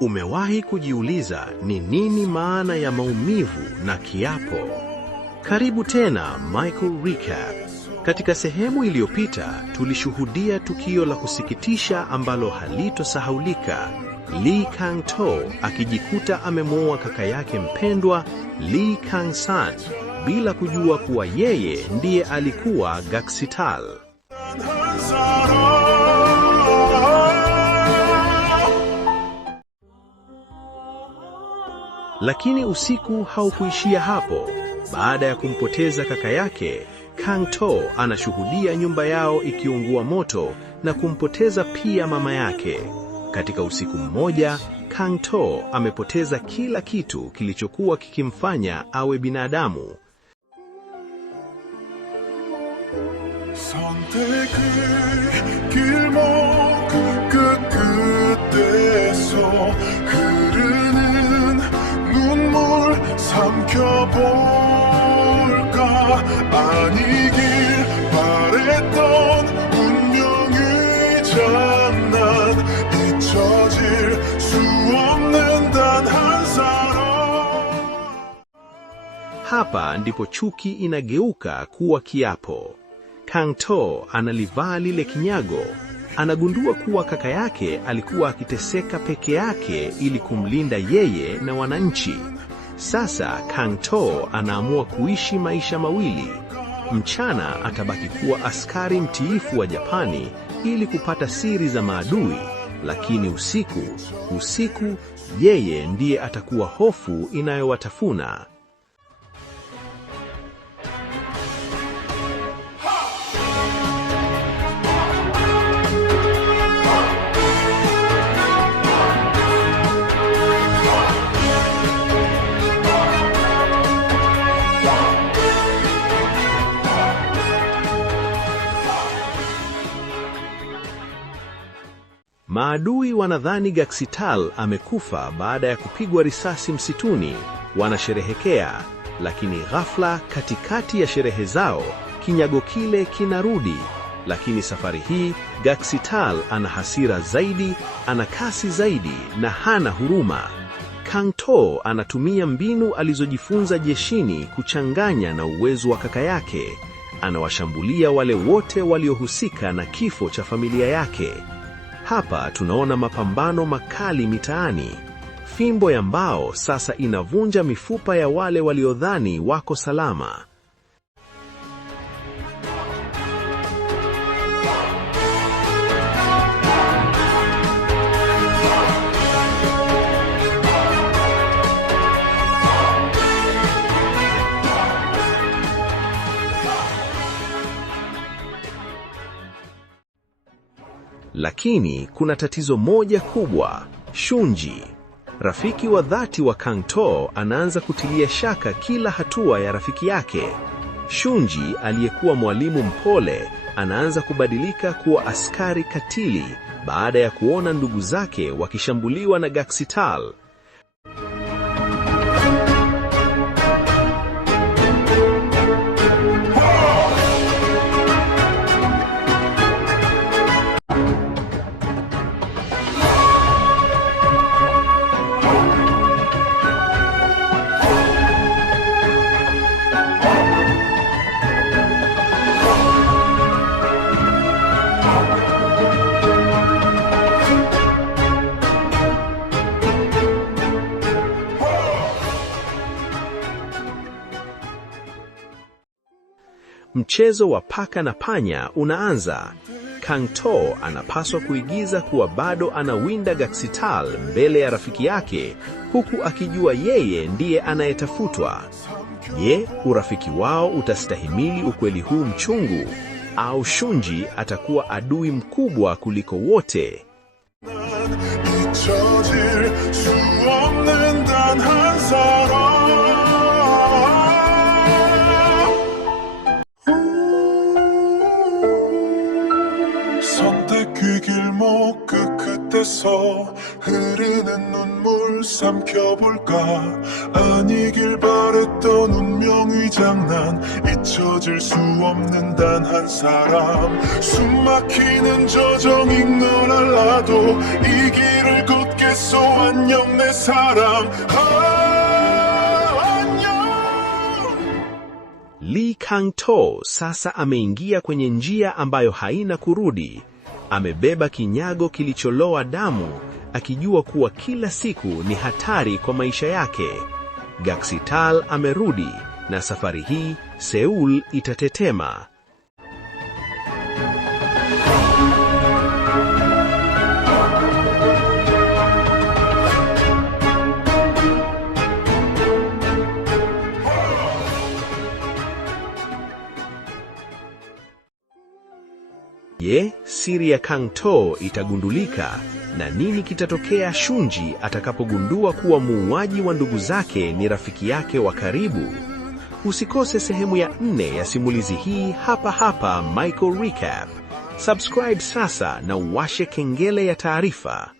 Umewahi kujiuliza ni nini maana ya maumivu na kiapo? Karibu tena Michael Recap. Katika sehemu iliyopita tulishuhudia tukio la kusikitisha ambalo halitosahaulika. Lee Kang-to akijikuta amemuoa kaka yake mpendwa Lee Kang-san bila kujua kuwa yeye ndiye alikuwa Gaksital. Lakini usiku haukuishia hapo. Baada ya kumpoteza kaka yake, Kang-to anashuhudia nyumba yao ikiungua moto na kumpoteza pia mama yake. Katika usiku mmoja, Kang-to amepoteza kila kitu kilichokuwa kikimfanya awe binadamu. Hapa ndipo chuki inageuka kuwa kiapo. Kang-to analivaa lile kinyago. Anagundua kuwa kaka yake alikuwa akiteseka peke yake ili kumlinda yeye na wananchi. Sasa Kang-to anaamua kuishi maisha mawili. Mchana atabaki kuwa askari mtiifu wa Japani ili kupata siri za maadui, lakini usiku yeye ndiye atakuwa hofu inayowatafuna. Maadui wanadhani Gaksital amekufa baada ya kupigwa risasi msituni. Wanasherehekea, lakini ghafla katikati ya sherehe zao, kinyago kile kinarudi. Lakini safari hii Gaksital ana hasira zaidi, ana kasi zaidi na hana huruma. Kang-to anatumia mbinu alizojifunza jeshini kuchanganya na uwezo wa kaka yake. Anawashambulia wale wote waliohusika na kifo cha familia yake. Hapa tunaona mapambano makali mitaani. Fimbo ya mbao sasa inavunja mifupa ya wale waliodhani wako salama. Lakini kuna tatizo moja kubwa. Shunji, rafiki wa dhati wa Kang-to, anaanza kutilia shaka kila hatua ya rafiki yake. Shunji, aliyekuwa mwalimu mpole, anaanza kubadilika kuwa askari katili baada ya kuona ndugu zake wakishambuliwa na Gaksital. Mchezo wa paka na panya unaanza. Kang-to anapaswa kuigiza kuwa bado anawinda Gaksital mbele ya rafiki yake, huku akijua yeye ndiye anayetafutwa. Je, urafiki wao utastahimili ukweli huu mchungu, au Shunji atakuwa adui mkubwa kuliko wote? 잊혀질 수 없는 단 한 사람. 선택의 길목 그 끝에서 흐르는 눈물 삼켜볼까. 아니길 바랬던 운명의 장난, 잊혀질 수 없는 단 한 사람. 숨막히는 저정인 걸 알아도 이 길을 걷겠소. 안녕 내 사랑. Lee Kang-to sasa ameingia kwenye njia ambayo haina kurudi. Amebeba kinyago kilicholoa damu, akijua kuwa kila siku ni hatari kwa maisha yake. Gaksital amerudi, na safari hii Seoul itatetema. Je, siri ya Kang-to itagundulika na nini kitatokea Shunji atakapogundua kuwa muuaji wa ndugu zake ni rafiki yake wa karibu? Usikose sehemu ya 4 ya simulizi hii hapa Michael Recap. Subscribe sasa na uwashe kengele ya taarifa.